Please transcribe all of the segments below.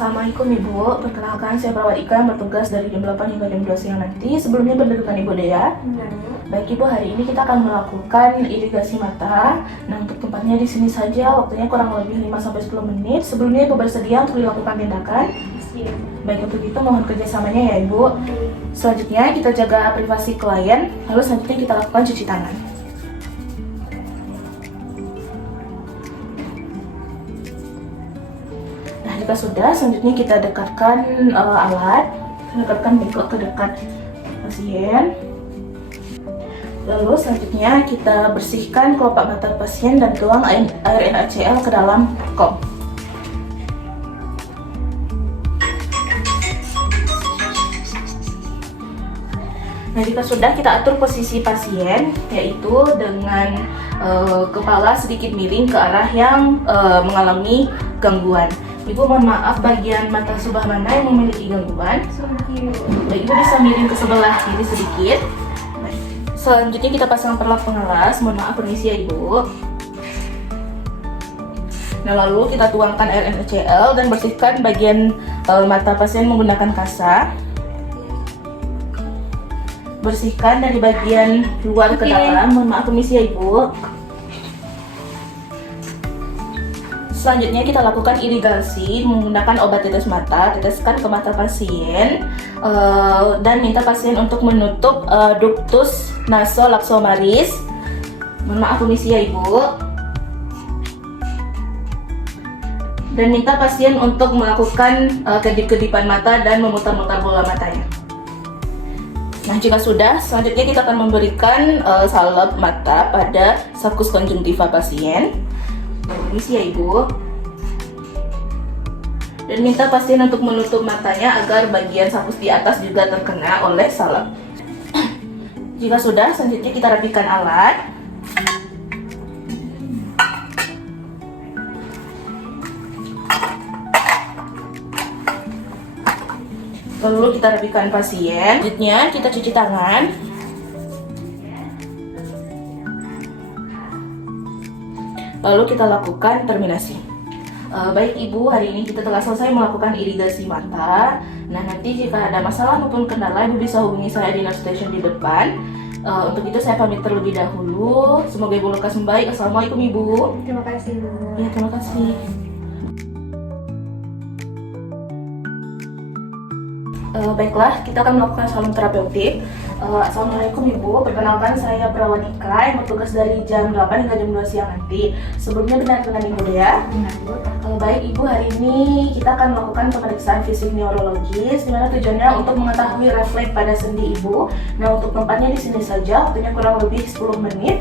Assalamualaikum Ibu, perkenalkan saya perawat Ika yang bertugas dari jam 8 hingga jam 2 siang nanti. Sebelumnya berdudukan Ibu Dea. Baik Ibu, hari ini kita akan melakukan irigasi mata. Nah, untuk tempatnya di sini saja, waktunya kurang lebih 5-10 menit. Sebelumnya Ibu bersedia untuk dilakukan tindakan? Baik, untuk itu mohon kerjasamanya ya Ibu. Selanjutnya kita jaga privasi klien, lalu selanjutnya kita lakukan cuci tangan. Jika sudah, selanjutnya kita dekatkan alat, dekatkan bengkok ke dekat pasien. Lalu selanjutnya kita bersihkan kelopak mata pasien dan tuang air NaCl ke dalam kop. Nah, jika sudah, kita atur posisi pasien, yaitu dengan kepala sedikit miring ke arah yang mengalami gangguan. Ibu mohon maaf, bagian mata sebelah mana yang memiliki gangguan? Baik, Ibu bisa miring ke sebelah kiri sedikit. Baik. Selanjutnya kita pasang perlak pengalas. Mohon maaf, permisi ya Ibu. Nah, lalu kita tuangkan air NaCl dan bersihkan bagian mata pasien menggunakan kasa. Bersihkan dari bagian luar ke dalam. Mohon maaf, permisi ya Ibu. Selanjutnya kita lakukan irigasi menggunakan obat tetes mata, teteskan ke mata pasien dan minta pasien untuk menutup ductus nasolaxomaris. Mohon maaf, permisi ya Ibu. Dan minta pasien untuk melakukan kedip-kedipan mata dan memutar-mutar bola matanya. Nah, jika sudah, selanjutnya kita akan memberikan salep mata pada sakus konjungtiva pasien. Permisi ya Ibu. Dan minta pasien untuk menutup matanya agar bagian sakus di atas juga terkena oleh salep. Jika sudah, selanjutnya kita rapikan alat. Lalu kita rapikan pasien. Selanjutnya kita cuci tangan. Lalu kita lakukan terminasi. Baik Ibu, hari ini kita telah selesai melakukan irigasi mata. Nah, nanti jika ada masalah maupun kendala, Ibu bisa hubungi saya di nurse station di depan. Untuk itu saya pamit terlebih dahulu. Semoga Ibu lekas membaik. Assalamualaikum Ibu. Terima kasih Bu. Ya, terima kasih. Baiklah, kita akan melakukan salam terapeutik. Assalamualaikum Ibu, perkenalkan saya perawat Ika yang bertugas dari jam 8 hingga jam 2 siang nanti. Sebelumnya benar dengan Ibu Dea? Benar Bu. Baik Ibu, hari ini kita akan melakukan pemeriksaan fisik neurologis, di mana tujuannya untuk mengetahui refleks pada sendi Ibu. Nah, untuk tempatnya di sini saja, waktunya kurang lebih 10 menit.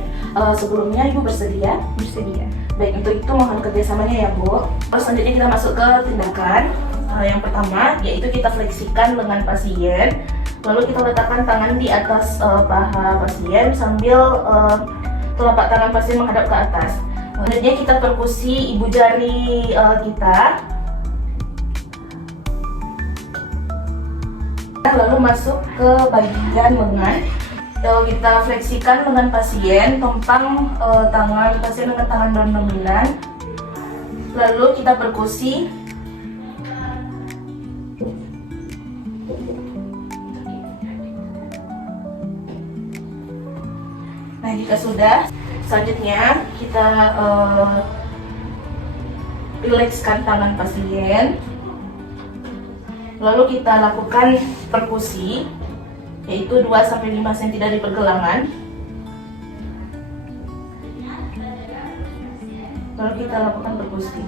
Sebelumnya Ibu bersedia? Bersedia. Baik, untuk itu mohon kerjasamanya ya Bu. Terus selanjutnya kita masuk ke tindakan. Yang pertama yaitu kita fleksikan lengan pasien, lalu kita letakkan tangan di atas paha pasien sambil telapak tangan pasien menghadap ke atas. Selanjutnya kita perkusi ibu jari kita, lalu masuk ke bagian lengan. Lalu kita fleksikan lengan pasien, topang tangan pasien dengan tangan dominan, lalu kita perkusi. Nah, jika sudah, selanjutnya kita rilekskan tangan pasien. Lalu kita lakukan perkusi, yaitu 2-5 cm dari pergelangan. Lalu kita lakukan perkusi.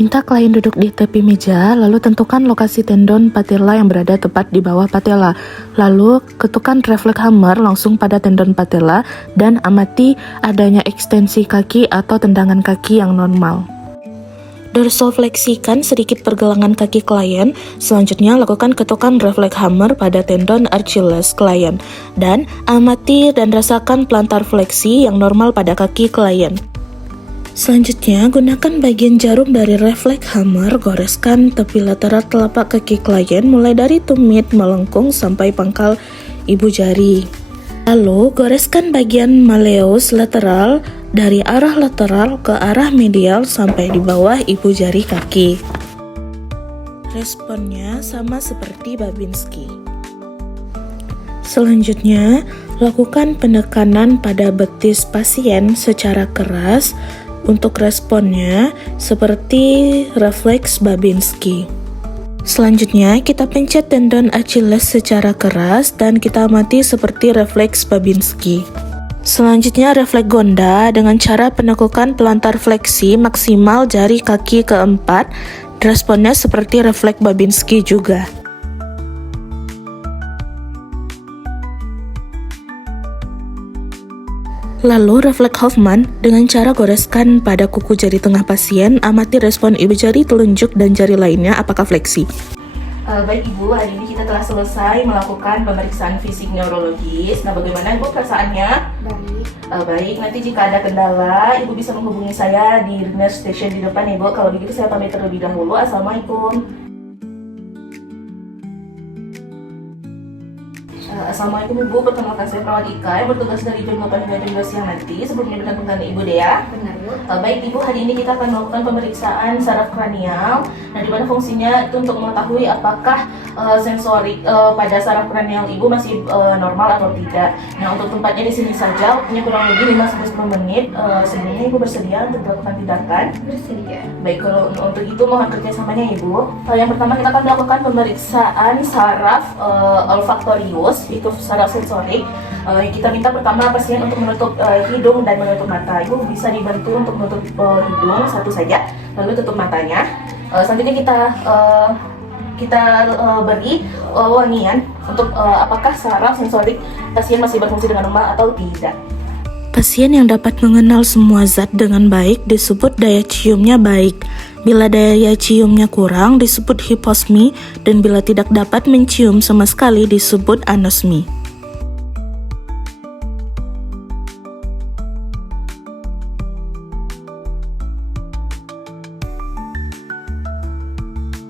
Minta klien duduk di tepi meja, lalu tentukan lokasi tendon patella yang berada tepat di bawah patella. Lalu ketukan refleks hammer langsung pada tendon patella dan amati adanya ekstensi kaki atau tendangan kaki yang normal. Dorsofleksikan sedikit pergelangan kaki klien. Selanjutnya lakukan ketukan refleks hammer pada tendon Achilles klien dan amati dan rasakan plantar fleksi yang normal pada kaki klien. Selanjutnya, gunakan bagian jarum dari refleks hammer, goreskan tepi lateral telapak kaki klien mulai dari tumit melengkung sampai pangkal ibu jari. Lalu, goreskan bagian malleus lateral dari arah lateral ke arah medial sampai di bawah ibu jari kaki. Responnya sama seperti Babinski. Selanjutnya, lakukan penekanan pada betis pasien secara keras untuk responnya seperti refleks Babinski. Selanjutnya, kita pencet tendon Achilles secara keras dan kita amati seperti refleks Babinski. Selanjutnya, refleks Gonda dengan cara penekukan pelantar fleksi maksimal jari kaki keempat. Responnya seperti refleks Babinski juga. Lalu refleks Hoffman dengan cara goreskan pada kuku jari tengah pasien, amati respon ibu jari telunjuk dan jari lainnya apakah fleksi. Baik Ibu, hari ini kita telah selesai melakukan pemeriksaan fisik neurologis. Nah, bagaimana Ibu perasaannya? Baik. Baik, nanti jika ada kendala, Ibu bisa menghubungi saya di nurse station di depan Ibu. Kalau begitu saya pamit terlebih dahulu. Assalamualaikum. Assalamualaikum Ibu, perkenalkan saya perawat Ika yang bertugas dari jam 8 hingga jam 12 siang nanti. Sebelumnya dengan Ibu Dea. Benar, Bu. Baik Ibu, hari ini kita akan melakukan pemeriksaan saraf kranial. Nah, di mana fungsinya itu untuk mengetahui apakah sensorik pada saraf kranial Ibu masih normal atau tidak. Nah, untuk tempatnya di sini saja, waktunya kurang lebih 5-10 menit. Sebelumnya Ibu bersedia untuk melakukan tindakan? Bersedia. Baik, kalau untuk itu mohon kerjasamanya Ibu. Yang pertama kita akan melakukan pemeriksaan saraf olfaktorius, itu saraf sensorik. Kita minta pertama pasien untuk menutup hidung dan menutup mata. Ibu bisa dibantu untuk menutup hidung satu saja, lalu tutup matanya. Selanjutnya kita beri wangian untuk apakah saraf sensorik pasien masih berfungsi dengan normal atau tidak. Pasien yang dapat mengenal semua zat dengan baik disebut daya ciumnya baik. Bila daya ciumnya kurang disebut hiposmi, dan bila tidak dapat mencium sama sekali disebut anosmi.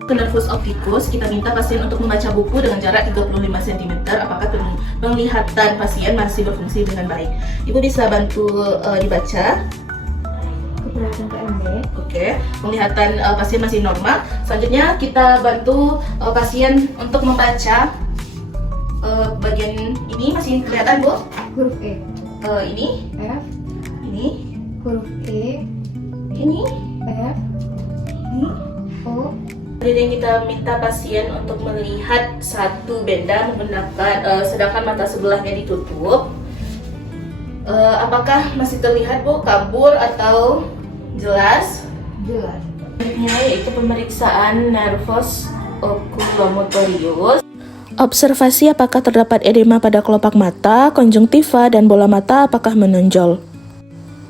Ke nervus opticus, kita minta pasien untuk membaca buku dengan jarak 35 cm. Apakah penglihatan pasien masih berfungsi dengan baik? Ibu bisa bantu dibaca. Keberatan PMB. Oke, penglihatan pasien masih normal. Selanjutnya kita bantu pasien untuk membaca bagian ini masih kelihatan Bu? Huruf E. Ini, F. ini, Huruf E. ini, F. ini. O. Jadi kita minta pasien untuk melihat satu benda menggunakan sedangkan mata sebelahnya ditutup. Apakah masih terlihat Bu, kabur atau jelas? Jelas. Selanjutnya yaitu pemeriksaan nervus oculomotorius. Observasi apakah terdapat edema pada kelopak mata, konjungtiva, dan bola mata apakah menonjol.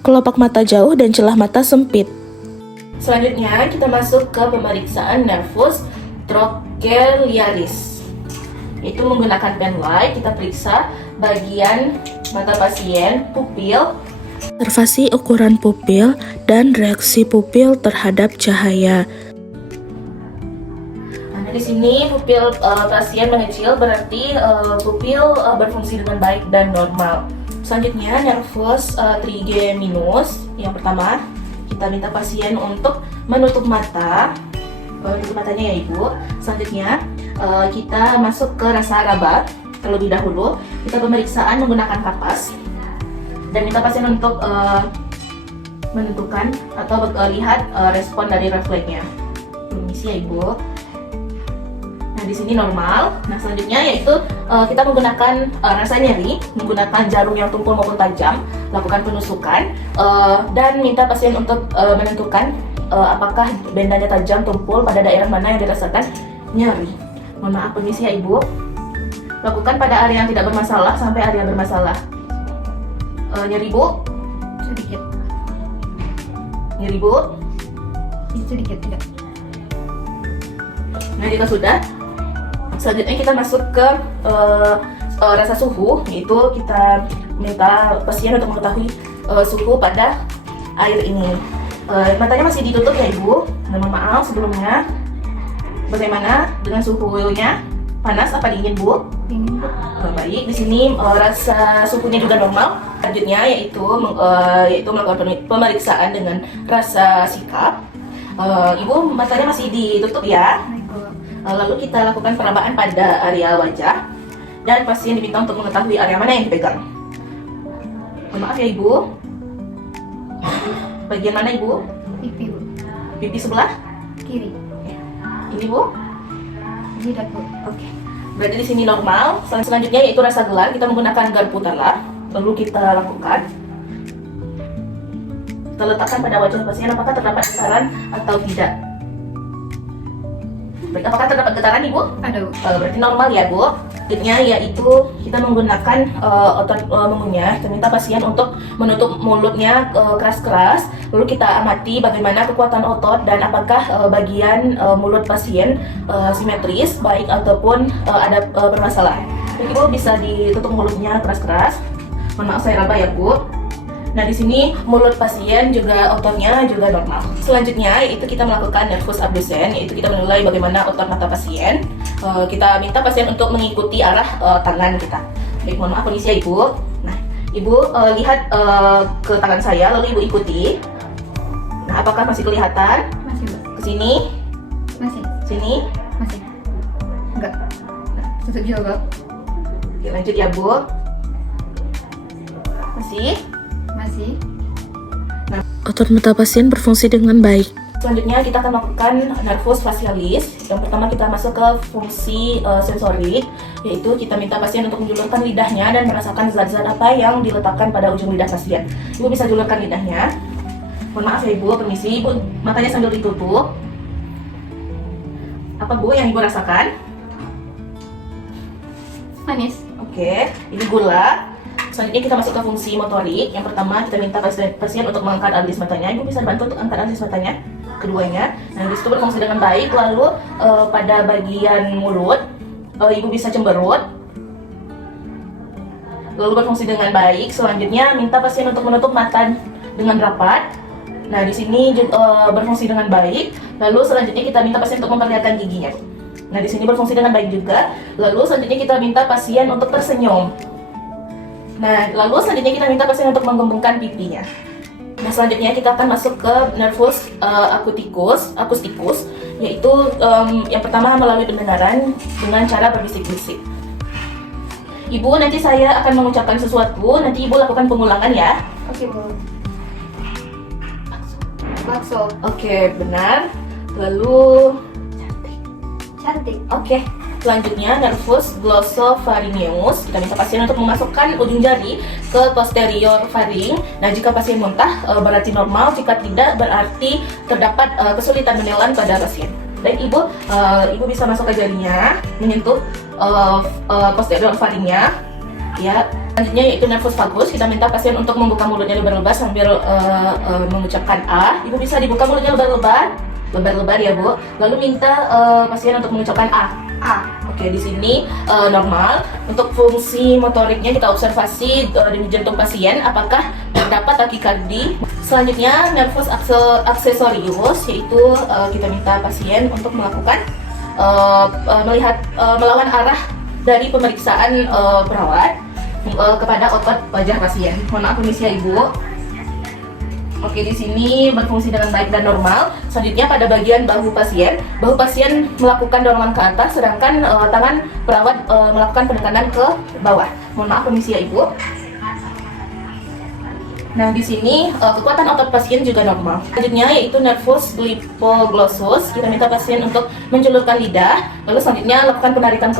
Kelopak mata jauh dan celah mata sempit. Selanjutnya kita masuk ke pemeriksaan nervus trochlearis. Itu menggunakan penlight kita periksa bagian mata pasien, pupil. Observasi ukuran pupil dan reaksi pupil terhadap cahaya. Nah, di sini pupil pasien mengecil, berarti pupil berfungsi dengan baik dan normal. Selanjutnya nervus trigeminus. Yang pertama, kita minta pasien untuk menutup mata. Menutup matanya ya Ibu. Selanjutnya kita masuk ke rasa raba terlebih dahulu. Kita pemeriksaan menggunakan kapas dan minta pasien untuk menentukan atau lihat respon dari refleksnya. Permisi ya Ibu. Nah, di sini normal. Nah, selanjutnya yaitu kita menggunakan rasa nyeri, menggunakan jarum yang tumpul maupun tajam, lakukan penusukan dan minta pasien untuk menentukan apakah bendanya tajam, tumpul pada daerah mana yang dirasakan nyeri. Mohon maaf, permisi ya Ibu. Lakukan pada area yang tidak bermasalah sampai area bermasalah. Nyeri Bu? Sedikit. Nyeri Bu? Sedikit tidak. Nah, jika sudah, selanjutnya kita masuk ke rasa suhu, yaitu kita minta pasien untuk mengetahui suhu pada air ini. Matanya masih ditutup ya Ibu. Mohon maaf sebelumnya. Bagaimana dengan suhunya? Panas apa dingin, Bu? Dingin, Bu. Baik, di sini rasa suhunya juga normal. Selanjutnya yaitu melakukan pemeriksaan dengan rasa sikap. Ibu matanya masih ditutup ya. Baik, Bu. Lalu kita lakukan perabaan pada area wajah dan pasien diminta untuk mengetahui area mana yang dipegang. Mohon maaf ya Ibu. Bagian mana Ibu? Pipi, Bu. Pipi sebelah? Kiri. Ini Bu? Jidat, Bu. Oke. Berarti di sini normal. Selanjutnya yaitu rasa gelar. Kita menggunakan garpu talar. Lalu kita lakukan. Kita letakkan pada wajah pasien apakah terdapat getaran atau tidak. Baik, apakah terdapat getaran Ibu? Ada, Bu. Berarti normal ya Bu. Selanjutnya yaitu kita menggunakan otot mengunyah. Kita minta pasien untuk menutup mulutnya keras-keras. Lalu kita amati bagaimana kekuatan otot dan apakah bagian mulut pasien simetris baik ataupun ada permasalahan. Jadi Ibu bisa ditutup mulutnya keras-keras. Mohon maaf saya raba ya Bu. Nah di sini mulut pasien juga ototnya juga normal. Selanjutnya yaitu kita melakukan nervus abducens, yaitu kita menilai bagaimana otot mata pasien. Kita minta pasien untuk mengikuti arah tangan kita. Baik, mohon maaf kondisi ya Ibu. Nah Ibu lihat ke tangan saya lalu Ibu ikuti. Nah apakah masih kelihatan? Masih, Bu. Ke sini, Masih. sini. Masih. Enggak. Tutup juga. Oke, lanjut ya Bu. Masih. Masih. Otot mata pasien berfungsi dengan baik. Selanjutnya kita akan melakukan nervus facialis. Yang pertama kita masuk ke fungsi sensorik, yaitu kita minta pasien untuk menjulurkan lidahnya dan merasakan zat-zat apa yang diletakkan pada ujung lidah pasien. Ibu bisa julurkan lidahnya. Mohon maaf ya Ibu, permisi. Ibu matanya sambil ditutup. Apa Bu yang Ibu rasakan? Manis. Oke, ini gula. Selanjutnya kita masuk ke fungsi motorik. Yang pertama kita minta pasien untuk mengangkat alis matanya. Ibu bisa bantu untuk angkat alis matanya, keduanya. Nah, di situ berfungsi dengan baik. Lalu pada bagian mulut, Ibu bisa cemberut. Lalu berfungsi dengan baik. Selanjutnya minta pasien untuk menutup mata dengan rapat. Nah, di sini berfungsi dengan baik. Lalu selanjutnya kita minta pasien untuk memperlihatkan giginya. Nah, di sini berfungsi dengan baik juga. Lalu selanjutnya kita minta pasien untuk tersenyum. Nah, lalu selanjutnya kita minta pasien untuk menggembungkan pipinya. Nah, selanjutnya kita akan masuk ke nervus akustikus, yaitu yang pertama melalui pendengaran dengan cara berbisik-bisik. Ibu, nanti saya akan mengucapkan sesuatu, nanti Ibu lakukan pengulangan ya. Oke, Bu. Bakso. Oke, benar. Lalu Cantik. Oke, selanjutnya nervus glossopharyngeus. Kita minta pasien untuk memasukkan ujung jari ke posterior faring. Nah, jika pasien muntah berarti normal, jika tidak berarti terdapat kesulitan menelan pada pasien. Baik Ibu, Ibu bisa masukkan jarinya menyentuh posterior faringnya. Ya. Selanjutnya yaitu nervus vagus. Kita minta pasien untuk membuka mulutnya lebar-lebar sambil mengucapkan A. Ibu bisa dibuka mulutnya lebar-lebar ya Bu. Lalu minta pasien untuk mengucapkan A. A. Oke, di sini normal. Untuk fungsi motoriknya kita observasi di jantung pasien apakah terdapat takikardi. Selanjutnya nervus accessorius, yaitu kita minta pasien untuk melakukan melawan arah dari pemeriksaan perawat kepada otot wajah pasien. Mohon maaf permisi ya Ibu. Oke, di sini berfungsi dengan baik dan normal. Selanjutnya pada bagian bahu pasien melakukan dorongan ke atas, sedangkan tangan perawat melakukan penekanan ke bawah. Mohon maaf permisi ya Ibu. Nah, di sini kekuatan otot pasien juga normal. Selanjutnya yaitu nervus lipoglossus. Kita minta pasien untuk menjulurkan lidah. Lalu selanjutnya lakukan penarikan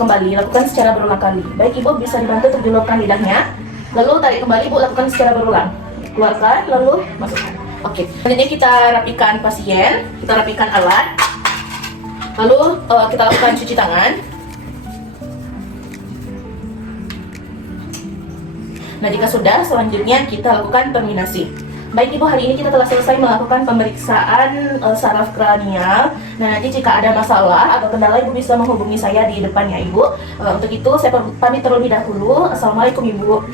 kembali, lakukan secara berulang kali. Baik Ibu, bisa dibantu untuk julurkan lidahnya. Lalu tarik kembali Ibu, lakukan secara berulang. Keluarkan, lalu masukkan. Oke, selanjutnya kita rapikan pasien, kita rapikan alat. Lalu kita lakukan cuci tangan. Nah, jika sudah, selanjutnya kita lakukan terminasi. Baik Ibu, hari ini kita telah selesai melakukan pemeriksaan saraf kranial. Nah, nanti jika ada masalah atau kendala, Ibu bisa menghubungi saya di depannya Ibu. Untuk itu, saya pamit terlebih dahulu. Assalamualaikum Ibu.